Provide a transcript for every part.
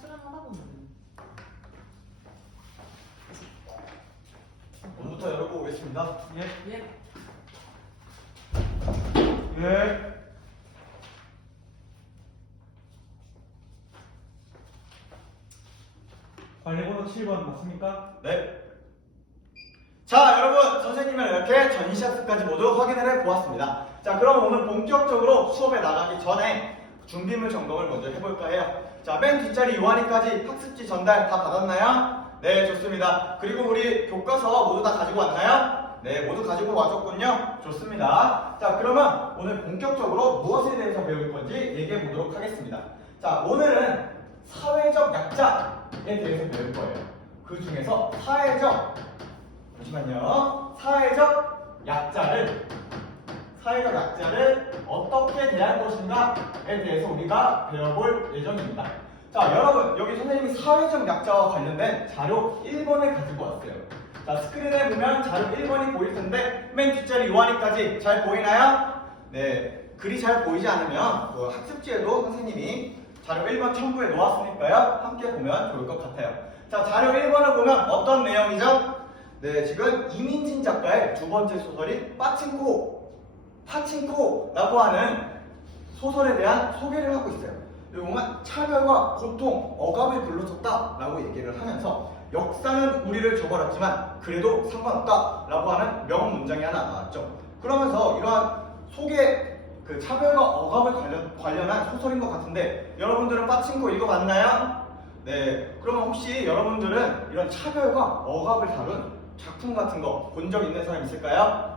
수련하다 보면. 오늘부터 열어보고 오겠습니다. 예. 예. 관리번호 7번 맞습니까? 네. 자, 여러분, 선생님을 이렇게 전시학습까지 모두 확인을 해보았습니다. 자, 그럼 오늘 본격적으로 수업에 나가기 전에 준비물 점검을 먼저 해볼까 해요. 자, 맨 뒷자리 요한이까지 학습지 전달 다 받았나요? 네, 좋습니다. 그리고 우리 교과서 모두 다 가지고 왔나요? 네, 모두 가지고 와줬군요. 좋습니다. 자, 그러면 오늘 본격적으로 무엇에 대해서 배울 건지 얘기해 보도록 하겠습니다. 자, 오늘은 사회적 약자에 대해서 배울 거예요. 그 중에서 잠시만요. 사회적 약자를 어떻게 대할 것인가에 대해서 우리가 배워볼 예정입니다. 자, 여러분, 여기 선생님이 사회적 약자와 관련된 자료 1번을 가지고 왔어요. 자, 스크린에 보면 자료 1번이 보일 텐데 맨 뒷자리 요한이까지 잘 보이나요? 네, 글이 잘 보이지 않으면 그 학습지에도 선생님이 자료 1번 첨부해 놓았으니까요. 함께 보면 좋을 것 같아요. 자, 자료 1번을 보면 어떤 내용이죠? 네, 지금 이민진 작가의 두 번째 소설인 파친코라고 하는 소설에 대한 소개를 하고 있어요. 여기 보면 차별과 고통, 억압을 불러줬다라고 얘기를 하면서 역사는 우리를 줘버렸지만 그래도 상관없다라고 하는 명문장이 하나 나왔죠. 그러면서 이러한 그 차별과 억압을 관련한 소설인 것 같은데 여러분들은 빠친코 읽어봤나요? 네, 그러면 혹시 여러분들은 이런 차별과 억압을 다룬 작품 같은 거 본 적 있는 사람 있을까요?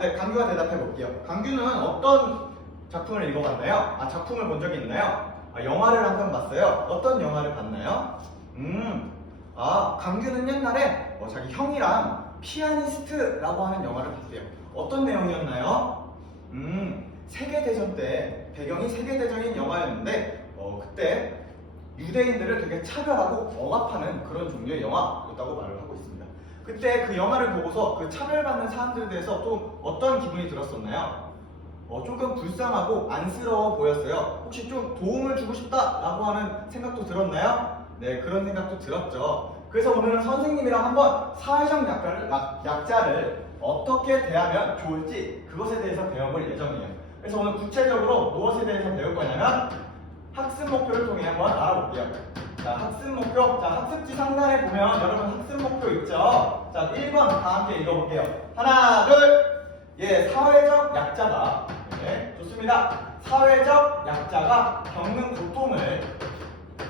네, 강규가 대답해 볼게요. 강규는 어떤 작품을 읽어봤나요? 작품을 본 적이 있나요? 영화를 한 편 봤어요. 어떤 영화를 봤나요? 강규는 옛날에 자기 형이랑 피아니스트라고 하는 영화를 봤어요. 어떤 내용이었나요? 세계대전 때 배경이 세계대전인 영화였는데 그때 유대인들을 되게 차별하고 억압하는 그런 종류의 영화였다고 말을 하고 있습니다. 그때 그 영화를 보고서 그 차별받는 사람들에 대해서 또 어떤 기분이 들었었나요? 조금 불쌍하고 안쓰러워 보였어요. 혹시 좀 도움을 주고 싶다라고 하는 생각도 들었나요? 네, 그런 생각도 들었죠. 그래서 오늘은 선생님이랑 한번 사회적 약자를 어떻게 대하면 좋을지 그것에 대해서 배워볼 예정이에요. 그래서 오늘 구체적으로 무엇에 대해서 배울 거냐면 학습 목표를 통해 한번 알아볼게요. 자, 학습 목표. 자, 학습지 상단에 보면 여러분 학습 목표 있죠? 자, 1번 다 함께 읽어볼게요. 하나, 둘. 예, 사회적 약자가. 네, 좋습니다. 사회적 약자가 겪는 고통을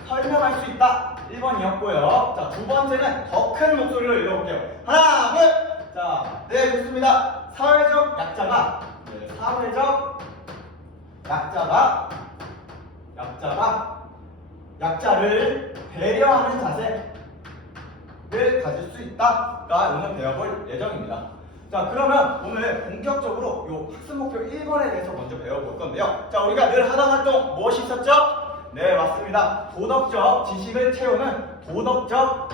설명할 수 있다. 1번이었고요. 자, 두 번째는 더 큰 목소리로 읽어볼게요. 하나, 둘. 자, 네, 좋습니다. 사회적 약자가 약자를 배려하는 자세를 가질 수 있다가 오늘 배워볼 예정입니다. 자, 그러면 오늘 본격적으로 이 학습 목표 1번에 대해서 먼저 배워볼 건데요. 자, 우리가 늘 하던 활동 무엇이 있었죠? 네, 맞습니다. 도덕적 지식을 채우는 도덕적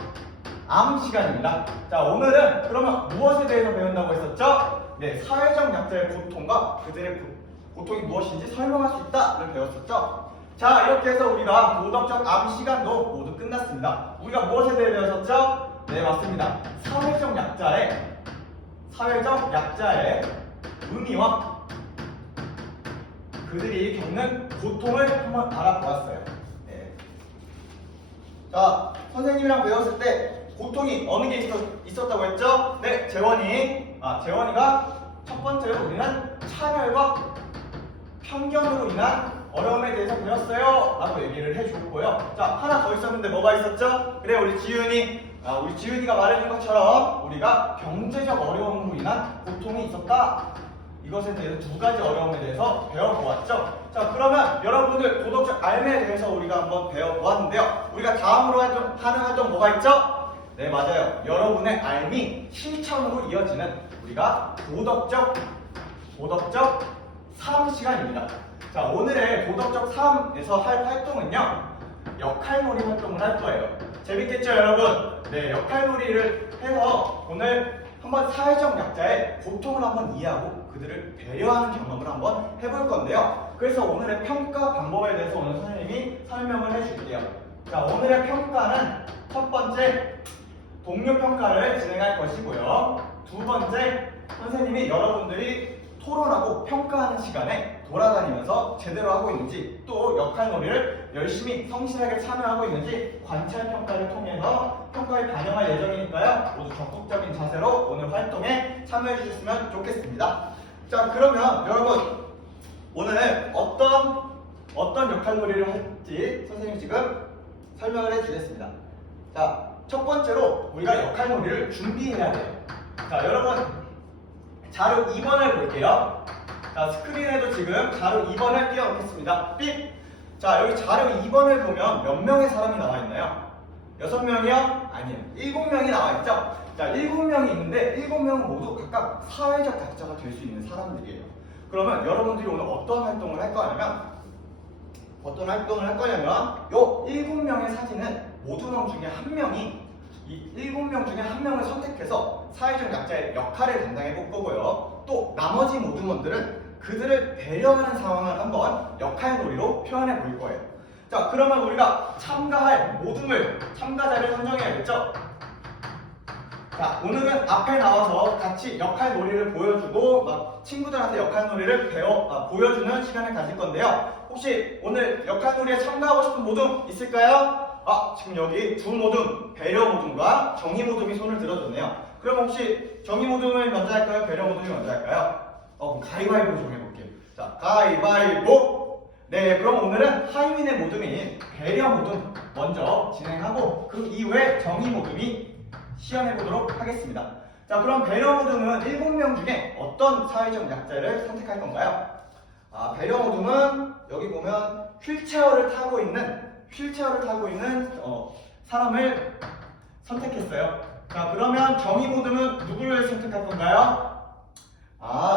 암 시간입니다. 자, 오늘은 그러면 무엇에 대해서 배운다고 했었죠? 네, 사회적 약자의 고통과 그들의 고통이 무엇인지 설명할 수 있다를 배웠었죠. 자, 이렇게 해서 우리가 도덕적 암 시간도 모두 끝났습니다. 우리가 무엇에 대해 배웠었죠? 네, 맞습니다. 사회적 약자의 의미와 그들이 겪는 고통을 한번 알아보았어요. 네. 자, 선생님이랑 배웠을 때 고통이 어느 게 있었다고 했죠? 네, 재원이가 첫 번째로 우리는 차별과 편견으로 인한 어려움에 대해서 배웠어요 라고 얘기를 해주었고요. 자, 하나 더 있었는데 뭐가 있었죠? 그래, 우리 지윤이가 말해준 것처럼 우리가 경제적 어려움으로 인한 고통이 있었다. 이것에 대해서 두 가지 어려움에 대해서 배워보았죠. 자, 그러면 여러분들 도덕적 알매에 대해서 우리가 한번 배워보았는데요. 우리가 다음으로 하는 활동 뭐가 있죠? 네, 맞아요. 여러분의 알미 실천으로 이어지는 우리가 도덕적 삶 시간입니다. 자, 오늘의 도덕적 삶에서 할 활동은요, 역할놀이 활동을 할 거예요. 재밌겠죠, 여러분? 네, 역할놀이를 해서 오늘 한번 사회적 약자의 고통을 한번 이해하고 그들을 배려하는 경험을 한번 해볼 건데요. 그래서 오늘의 평가 방법에 대해서 오늘 선생님이 설명을 해줄게요. 자, 오늘의 평가는 첫 번째 동료 평가를 진행할 것이고요. 두 번째, 선생님이 여러분들이 토론하고 평가하는 시간에 돌아다니면서 제대로 하고 있는지, 또 역할놀이를 열심히 성실하게 참여하고 있는지 관찰 평가를 통해서 평가에 반영할 예정이니까요. 모두 적극적인 자세로 오늘 활동에 참여해 주셨으면 좋겠습니다. 자, 그러면 여러분 오늘 어떤 역할놀이를 할지 선생님이 지금 설명을 해주겠습니다. 자, 첫 번째로 우리가 역할놀이를 준비해야 돼요. 자, 여러분 자료 2번을 볼게요. 자, 스크린에도 지금 자료 2번을 띄워놓겠습니다. 삑! 자, 여기 자료 2번을 보면 몇 명의 사람이 나와 있나요? 6명이요? 아니에요. 7명이 나와 있죠? 자, 7명이 있는데 7명은 모두 각각 사회적 약자가 될 수 있는 사람들이에요. 그러면 여러분들이 오늘 어떤 활동을 할 거냐면 요 7명의 사진은 모두명 중에 한 명이 이 7명 중에 한 명을 선택해서 사회적 약자의 역할을 담당해 볼 거고요. 또 나머지 모두먼들은 그들을 배려하는 상황을 한번 역할놀이로 표현해 볼 거예요. 자, 그러면 우리가 참가할 모둠을 참가자를 선정해야겠죠? 자, 오늘은 앞에 나와서 같이 역할놀이를 보여주고 막 친구들한테 역할놀이를 보여주는 시간을 가질 건데요. 혹시 오늘 역할놀이에 참가하고 싶은 모둠 있을까요? 지금 여기 두 모둠, 배려 모둠과 정의 모둠이 손을 들어줬네요. 그럼 혹시 정의 모둠을 먼저 할까요? 배려 모둠이 먼저 할까요? 그럼 가위바위보 좀 해볼게요. 자, 가위바위보! 네, 그럼 오늘은 하이민의 모둠인 배려 모둠 먼저 진행하고 그 이후에 정의 모둠이 시연해보도록 하겠습니다. 자, 그럼 배려 모둠은 7명 중에 어떤 사회적 약자를 선택할 건가요? 배려 모둠은 여기 보면 휠체어를 타고 있는 사람을 선택했어요. 자, 그러면 정의 모둠은 누구를 선택할 건가요?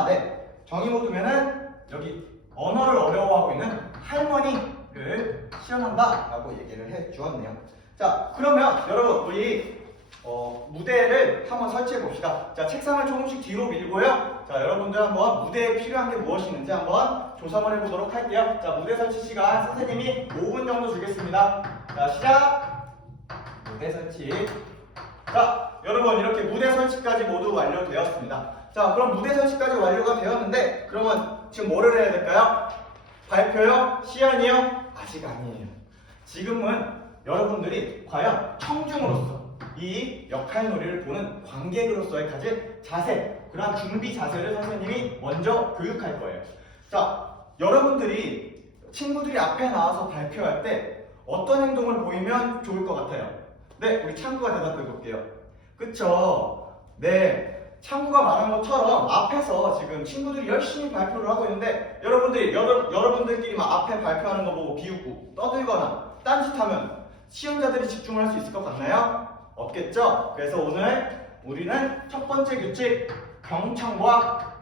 네. 정의 모둠에는 여기 언어를 어려워하고 있는 할머니를 시연한다라고 얘기를 해 주었네요. 자, 그러면 여러분 우리 무대를 한번 설치해 봅시다. 자, 책상을 조금씩 뒤로 밀고요. 자, 여러분들 한번 무대에 필요한 게 무엇이 있는지 한번 조사를 해보도록 할게요. 자, 무대 설치 시간 선생님이 5분 정도 주겠습니다. 자, 시작! 무대 설치. 자, 여러분 이렇게 무대 설치까지 모두 완료되었습니다. 자, 그럼 무대 설치까지 완료가 되었는데 그러면 지금 뭐를 해야 될까요? 발표요? 시연이요? 아직 아니에요. 지금은 여러분들이 과연 청중으로서 이 역할놀이를 보는 관객으로서의 가질 자세, 그러한 준비 자세를 선생님이 먼저 교육할 거예요. 자, 여러분들이 친구들이 앞에 나와서 발표할 때 어떤 행동을 보이면 좋을 것 같아요? 네, 우리 창구가 대답해 볼게요. 그쵸? 네, 창구가 말한 것처럼 앞에서 지금 친구들이 열심히 발표를 하고 있는데 여러분들끼리 막 앞에 발표하는 거 보고 비웃고 떠들거나 딴짓하면 시험자들이 집중할 수 있을 것 같나요? 없겠죠? 그래서 오늘 우리는 첫 번째 규칙, 경청과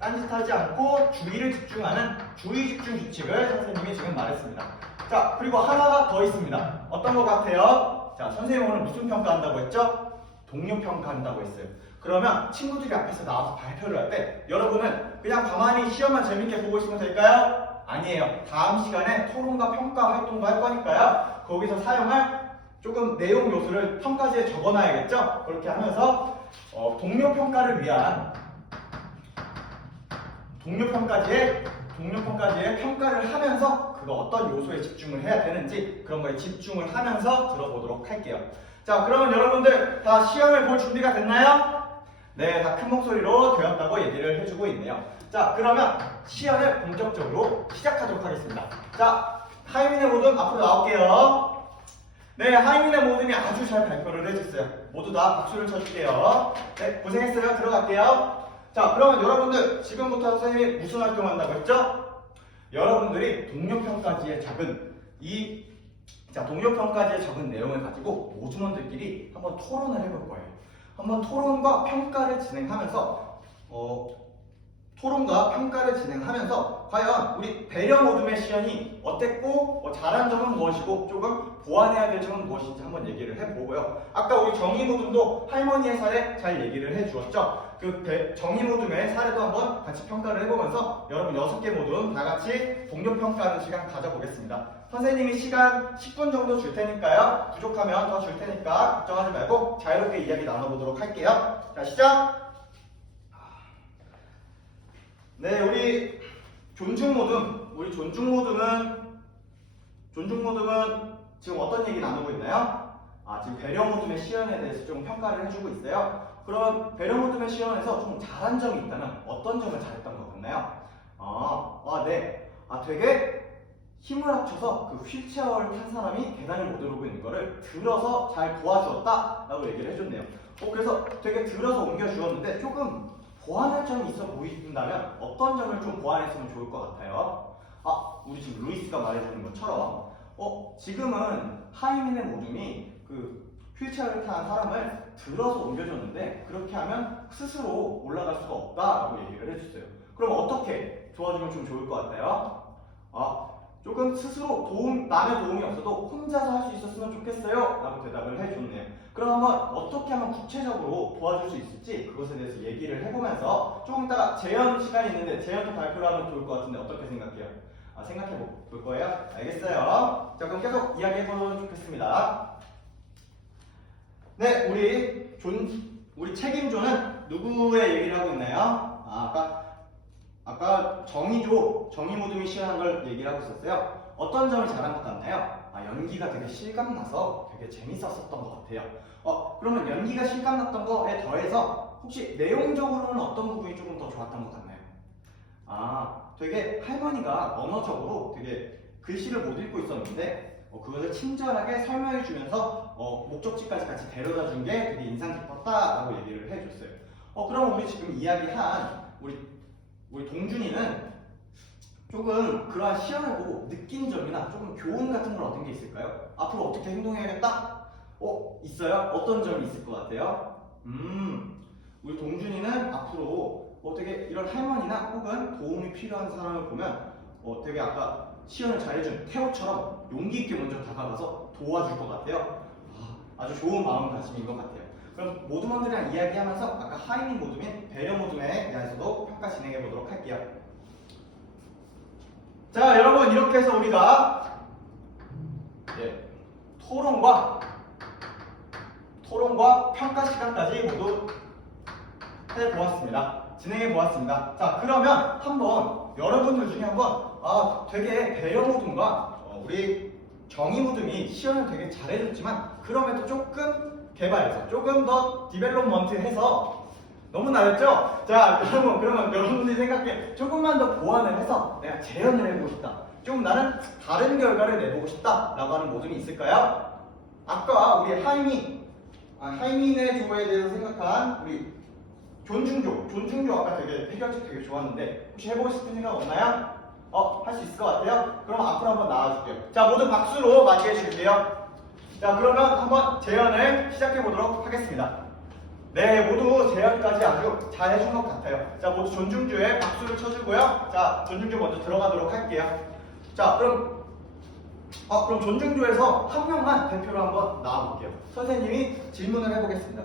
딴짓하지 않고 주의를 집중하는 주의 집중 규칙을 선생님이 지금 말했습니다. 자, 그리고 하나가 더 있습니다. 어떤 것 같아요? 자, 선생님 오늘 무슨 평가한다고 했죠? 동료 평가한다고 했어요. 그러면 친구들이 앞에서 나와서 발표를 할 때 여러분은 그냥 가만히 시험만 재밌게 보고 있으면 될까요? 아니에요. 다음 시간에 토론과 평가 활동도 할 거니까요. 거기서 사용할 조금 내용 요소를 평가지에 적어놔야겠죠? 그렇게 하면서 동료 평가지에 평가를 하면서 그거 어떤 요소에 집중을 해야 되는지 그런 거에 집중을 하면서 들어보도록 할게요. 자, 그러면 여러분들 다 시험을 볼 준비가 됐나요? 네, 다 큰 목소리로 되었다고 얘기를 해주고 있네요. 자, 그러면 시연을 본격적으로 시작하도록 하겠습니다. 자, 하이민의 모둠 앞으로 나올게요. 네, 하이민의 모둠이 아주 잘 발표를 해줬어요. 모두 다 박수를 쳐줄게요. 네, 고생했어요. 들어갈게요. 자, 그러면 여러분들 지금부터 선생님이 무슨 활동한다고 했죠? 여러분들이 동료평가지에 적은 동료평가지에 적은 내용을 가지고 모주먼들끼리 한번 토론을 해볼 거예요. 한번 토론과 평가를 진행하면서 과연 우리 배려 모둠의 시연이 어땠고 잘한 점은 무엇이고 조금 보완해야 될 점은 무엇인지 한번 얘기를 해보고요. 아까 우리 정의 모둠도 할머니의 사례 잘 얘기를 해주었죠. 그 정의 모둠의 사례도 한번 같이 평가를 해보면서 여러분 6개 모둠 다 같이 동료 평가하는 시간 가져보겠습니다. 선생님이 시간 10분 정도 줄 테니까요. 부족하면 더 줄 테니까 걱정하지 말고 자유롭게 이야기 나눠보도록 할게요. 자, 시작! 네, 우리 존중모듬은 지금 어떤 얘기 나누고 있나요? 지금 배려모듬의 시연에 대해서 좀 평가를 해주고 있어요. 그럼 배려모듬의 시연에서 좀 잘한 점이 있다면 어떤 점을 잘했던 것 같나요? 네. 되게 힘을 합쳐서 그 휠체어를 탄 사람이 계단을 못 오르고 있는 거를 들어서 잘 도와주었다 라고 얘기를 해줬네요. 그래서 되게 들어서 옮겨주었는데 조금 보완할 점이 있어 보인다면 어떤 점을 좀 보완했으면 좋을 것 같아요? 우리 지금 루이스가 말해주는 것처럼 지금은 하이민의 모둠이 그 휠체어를 탄 사람을 들어서 옮겨줬는데 그렇게 하면 스스로 올라갈 수가 없다라고 얘기를 해줬어요. 그럼 어떻게 도와주면 좀 좋을 것 같아요? 조금 스스로 남의 도움이 없어도 혼자서 할 수 있었으면 좋겠어요 라고 대답을 해줬네요. 그럼 한번 어떻게 하면 구체적으로 도와줄 수 있을지 그것에 대해서 얘기를 해보면서 조금 이따가 재연 시간이 있는데 재연도 발표를 하면 좋을 것 같은데 어떻게 생각해요? 생각해 볼 거예요? 알겠어요. 자, 그럼 계속 이야기해보면 좋겠습니다. 네, 우리 책임조는 누구의 얘기를 하고 있나요? 아까 정의모둠이 시연한 걸 얘기를 하고 있었어요. 어떤 점이 잘한 것 같나요? 연기가 되게 실감나서 되게 재밌었었던 것 같아요. 그러면 연기가 실감났던 거에 더해서 혹시 내용적으로는 어떤 부분이 조금 더 좋았던 것 같나요? 되게 할머니가 언어적으로 되게 글씨를 못 읽고 있었는데 그것을 친절하게 설명해 주면서 목적지까지 같이 데려다 준 게 되게 인상 깊었다라고 얘기를 해줬어요. 그럼 우리 지금 이야기한 우리 동준이는 조금 그러한 시연을 보고 느낀 점이나 조금 교훈 같은 건 어떤 게 있을까요? 앞으로 어떻게 행동해야겠다? 있어요? 어떤 점이 있을 것 같아요? 우리 동준이는 앞으로 되게 이런 할머니나 혹은 도움이 필요한 사람을 보면 되게 아까 시연을 잘해준 태호처럼 용기 있게 먼저 다가가서 도와줄 것 같아요. 아주 좋은 마음가짐인 것 같아요. 그럼 모둠원들이랑 이야기하면서 아까 하이민 모둠인 배려 모둠에 대해서도 평가 진행해 보도록 할게요. 자, 여러분 이렇게 해서 우리가 토론과 평가 시간까지 모두 해보았습니다. 진행해 보았습니다. 자, 그러면 한번 여러분들 중에 한번 되게 배려 모둠과 우리 정의 모둠이 시연을 되게 잘해줬지만 그럼에도 조금 개발해서 조금 더 디벨롭먼트해서 너무 나였죠? 자, 그러면 여러분들이 생각해 조금만 더 보완을 해서 내가 재현을 해보고 싶다. 좀 나는 다른 결과를 내보고 싶다 라고 하는 모둠이 있을까요? 아까 우리 하이민의 조에 대해서 생각한 우리 존중조 아까 되게 해결책 되게 좋았는데 혹시 해보고 싶은 생각 없나요? 할 수 있을 것 같아요? 그럼 앞으로 한번 나와줄게요. 자, 모두 박수로 맞이해 줄게요. 자, 그러면 한번 재연을 시작해 보도록 하겠습니다. 네, 모두 재연까지 아주 잘 해준 것 같아요. 자, 모두 존중조에 박수를 쳐주고요. 자, 존중조 먼저 들어가도록 할게요. 자, 그럼 존중조에서 한 명만 대표로 한번 나와볼게요. 선생님이 질문을 해보겠습니다.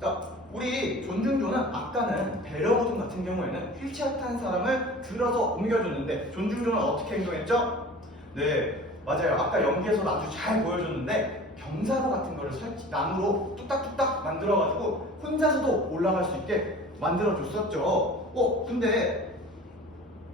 자, 우리 존중조는 아까는 배려모둠 같은 경우에는 휠체어 탄 사람을 들어서 옮겨줬는데 존중조는 어떻게 행동했죠? 네, 맞아요. 아까 연기에서 아주 잘 보여줬는데 경사로 같은 거를 나무로 뚝딱뚝딱 만들어가지고 혼자서도 올라갈 수 있게 만들어줬었죠. 근데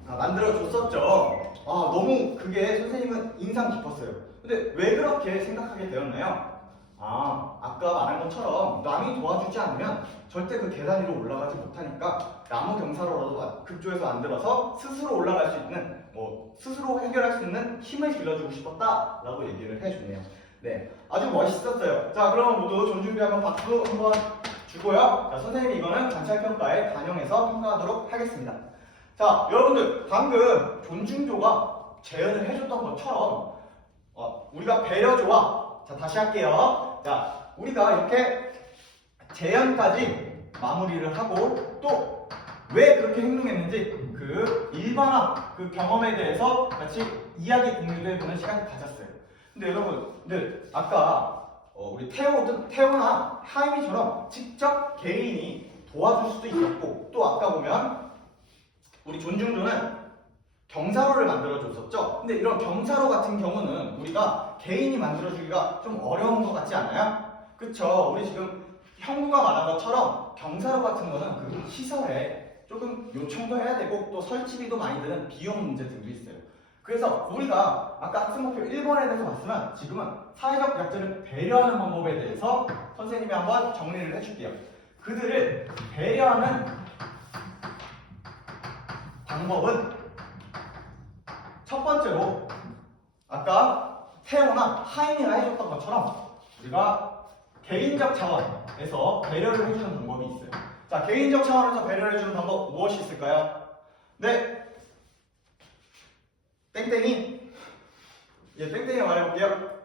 만들어줬었죠. 너무 그게 선생님은 인상 깊었어요. 근데 왜 그렇게 생각하게 되었나요? 아까 말한 것처럼 남이 도와주지 않으면 절대 그 계단 위로 올라가지 못하니까 나무 경사로라도 급조해서 만들어서 스스로 올라갈 수 있는, 스스로 해결할 수 있는 힘을 길러주고 싶었다라고 얘기를 해주네요. 네, 아주 멋있었어요. 자, 그럼 모두 존중비 한번 박수 한번 주고요. 자, 선생님이 이거는 관찰평가에 반영해서 평가하도록 하겠습니다. 자, 여러분들 방금 존중조가 재연을 해줬던 것처럼 우리가 배려조와 자, 다시 할게요. 자, 우리가 이렇게 재연까지 마무리를 하고 또 왜 그렇게 행동했는지 그 일반화 그 경험에 대해서 같이 이야기 공유도 해보는 시간을 가졌어요. 근데 여러분, 아까 우리 태호나 하임이처럼 직접 개인이 도와줄 수도 있었고 또 아까 보면 우리 존중조는 경사로를 만들어줬었죠. 근데 이런 경사로 같은 경우는 우리가 개인이 만들어주기가 좀 어려운 것 같지 않아요? 그쵸? 우리 지금 형구가 말한 것처럼 경사로 같은 거는 그 시설에 조금 요청도 해야 되고 또 설치비도 많이 드는 비용 문제 등도 있어요. 그래서 우리가 아까 학습 목표 1번에 대해서 봤으면 지금은 사회적 약자를 배려하는 방법에 대해서 선생님이 한번 정리를 해줄게요. 그들을 배려하는 방법은 첫 번째로 아까 태호나 하임이가 해줬던 것처럼 우리가 개인적 차원에서 배려를 해주는 방법이 있어요. 자, 개인적 차원에서 배려를 해주는 방법 무엇이 있을까요? 네, 땡땡이. 예, 땡땡이가 말해볼게요.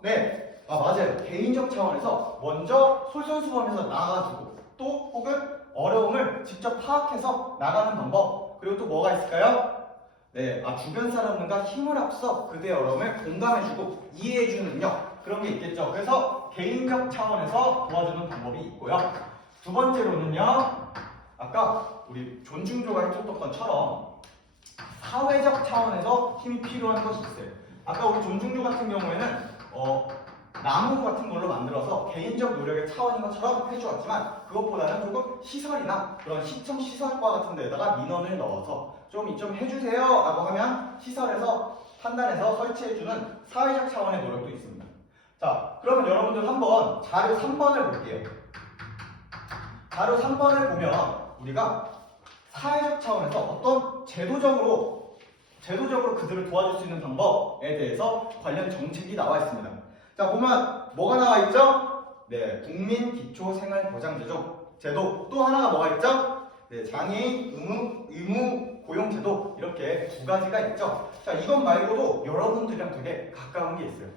네. 맞아요. 개인적 차원에서 먼저 솔선수범해서 나가지고 또 혹은 어려움을 직접 파악해서 나가는 방법. 그리고 또 뭐가 있을까요? 네, 주변 사람들과 힘을 합쳐 그대의 어려움을 공감해주고 이해해주는 능력. 그런 게 있겠죠. 그래서 개인적 차원에서 도와주는 방법이 있고요. 두 번째로는요, 아까 우리 존중조가 해줬던 것처럼 사회적 차원에서 힘이 필요한 것이 있어요. 아까 우리 존중조 같은 경우에는 나무 같은 걸로 만들어서 개인적 노력의 차원인 것처럼 해주었지만 그것보다는 조금 시설이나 그런 시청 시설과 같은 데다가 민원을 넣어서 좀 해주세요 라고 하면 시설에서 판단해서 설치해주는 사회적 차원의 노력도 있습니다. 자, 그러면 여러분들 한번 자료 3번을 볼게요. 자료 3번을 보면 우리가 사회적 차원에서 어떤 제도적으로 그들을 도와줄 수 있는 방법에 대해서 관련 정책이 나와 있습니다. 자, 보면 뭐가 나와 있죠? 네, 국민기초생활보장제도 또 하나가 뭐가 있죠? 네, 장애인 의무 고용제도 이렇게 두 가지가 있죠. 자, 이것 말고도 여러분들이랑 되게 가까운 게 있어요.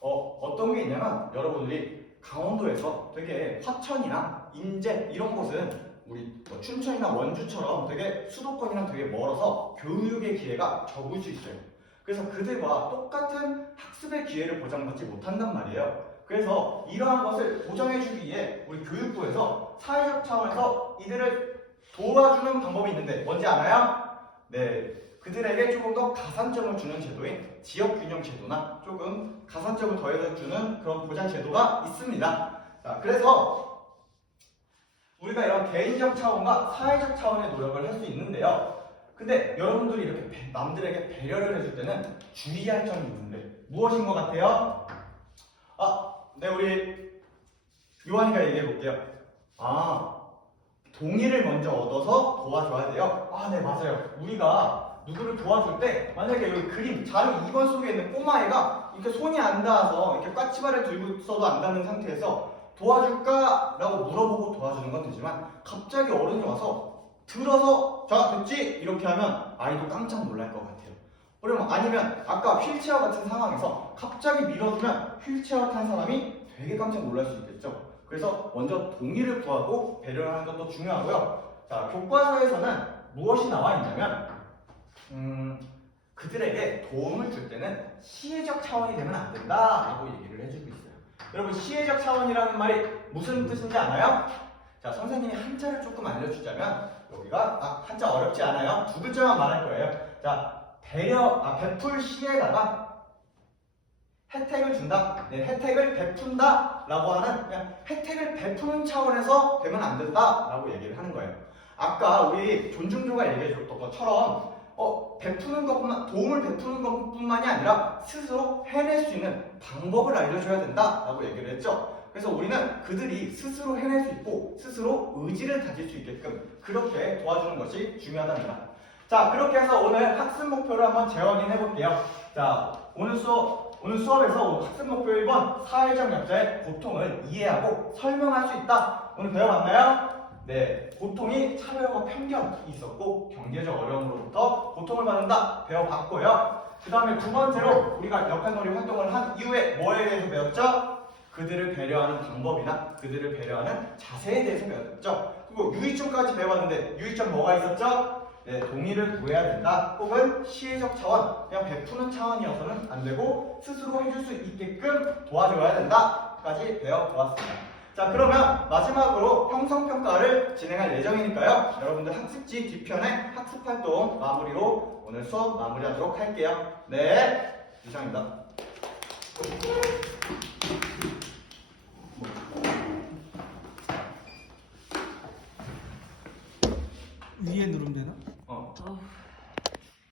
어떤 게 있냐면 여러분들이 강원도에서 되게 화천이나 인제 이런 곳은 우리 춘천이나 원주처럼 되게 수도권이랑 되게 멀어서 교육의 기회가 적을 수 있어요. 그래서 그들과 똑같은 학습의 기회를 보장받지 못한단 말이에요. 그래서 이러한 것을 보장해주기 위해 우리 교육부에서 사회적 차원에서 이들을 도와주는 방법이 있는데 뭔지 알아요? 네, 그들에게 조금 더 가산점을 주는 제도인 지역균형제도나 조금 가산점을 더해서 주는 그런 보장제도가 있습니다. 자, 그래서 우리가 이런 개인적 차원과 사회적 차원의 노력을 할 수 있는데요. 근데 여러분들이 이렇게 남들에게 배려를 해줄 때는 주의할 점이 있는데 무엇인 것 같아요? 네, 우리 요한이가 얘기해 볼게요. 동의를 먼저 얻어서 도와줘야 돼요. 네, 맞아요. 우리가 누구를 도와줄 때 만약에 여기 그림 자료 2번 속에 있는 꼬마애가 이렇게 손이 안 닿아서 이렇게 까치발을 들고 있어도 안 닿는 상태에서 도와줄까? 라고 물어보고 도와주는 건 되지만 갑자기 어른이 와서 들어서 자 됐지? 이렇게 하면 아이도 깜짝 놀랄 것 같아요. 그러면 아니면 아까 휠체어 같은 상황에서 갑자기 밀어주면 휠체어 탄 사람이 되게 깜짝 놀랄 수 있겠죠. 그래서 먼저 동의를 구하고 배려를 하는 것도 중요하고요. 자, 교과서에서는 무엇이 나와 있냐면 그들에게 도움을 줄 때는 시혜적 차원이 되면 안 된다라고 얘기를 해주고 있어요. 여러분, 시혜적 차원이라는 말이 무슨 뜻인지 아나요? 자, 선생님이 한자를 조금 알려주자면 여기가 한자 어렵지 않아요. 두 글자만 말할 거예요. 자, 베풀 시에다가 혜택을 준다. 네, 혜택을 베푼다 라고 하는 그냥 혜택을 베푸는 차원에서 되면 안 된다 라고 얘기를 하는 거예요. 아까 우리 존중조가 얘기해 줬던 것처럼 도움을 베푸는 것뿐만이 아니라 스스로 해낼 수 있는 방법을 알려줘야 된다 라고 얘기를 했죠. 그래서 우리는 그들이 스스로 해낼 수 있고 스스로 의지를 다질 수 있게끔 그렇게 도와주는 것이 중요하답니다. 자, 그렇게 해서 오늘 학습 목표를 한번 재확인해 볼게요. 자, 오늘 수업에서 학습 목표 1번 사회적 약자의 고통을 이해하고 설명할 수 있다. 오늘 배워봤나요? 네, 고통이 차별과 편견이 있었고 경제적 어려움으로부터 고통을 받는다 배워봤고요. 그 다음에 두 번째로 우리가 역할놀이 활동을 한 이후에 뭐에 대해서 배웠죠? 그들을 배려하는 방법이나 그들을 배려하는 자세에 대해서 배웠죠. 그리고 유의점까지 배웠는데 유의점 뭐가 있었죠? 네, 동의를 구해야 된다. 혹은 시혜적 차원, 그냥 베푸는 차원이어서는 안 되고 스스로 해줄 수 있게끔 도와줘야 된다. 까지 배워보았습니다. 자, 그러면 마지막으로 형성평가를 진행할 예정이니까요. 여러분들 학습지 뒤편에 학습활동 마무리로 오늘 수업 마무리하도록 할게요. 네, 이상입니다. 위에 누르면 되나? 어. 어우.